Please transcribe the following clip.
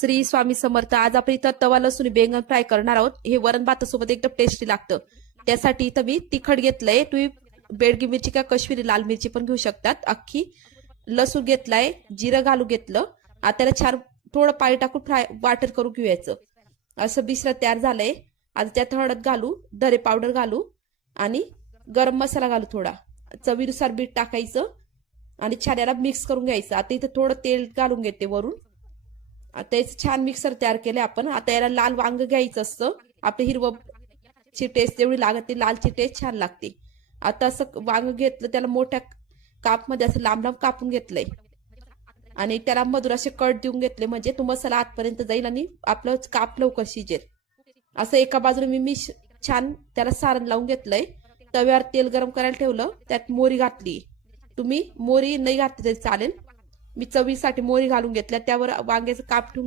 श्री स्वामी समर्थ. आज आपण इथं तवा लसूण बेंगन फ्राय करणार आहोत. हे वरण भातासोबत एकदम टेस्टी लागतं. त्यासाठी इथं मी तिखट घेतलंय. तुम्ही बेडगी मिरची का कश्मीरी लाल मिरची पण घेऊ शकतात. अख्खी लसूण घेतलाय, जिरं घालून घेतलं. आता त्याला छान थोडं पाणी टाकून फ्राय वाटण करून घेऊयाचं. असं मिश्रण तयार झालंय. आता त्यात हळद घालू, धने पावडर घालू आणि गरम मसाला घालू थोडा. चवीनुसार मीठ टाकायचं आणि छान याला मिक्स करून घ्यायचं. आता इथं थोडं तेल घालून घेते वरून. आता याचं छान मिक्सर तयार केले आपण. आता याला लाल वांग घ्यायचं असतं. आपली हिरवची टेस्ट जेवढी लागते लालची टेस्ट छान लागते. आता असं वांग घेतलं, त्याला मोठ्या कापमध्ये असं लांब लांब कापून घेतलंय आणि त्याला मधुर असे कट देऊन घेतले, म्हणजे तो मसाला आतपर्यंत जाईल आणि आपलं काप लवकर शिजेल. असं एका बाजूने मी छान त्याला सारण लावून घेतलंय. तव्यावर तेल गरम करायला ठेवलं, त्यात मोहरी घातली. तुम्ही मोहरी नाही घातली तरी चालेल. मी चवीसाठी मोहरी घालून घेतल्या. त्यावर वांग्याचं काप ठेवून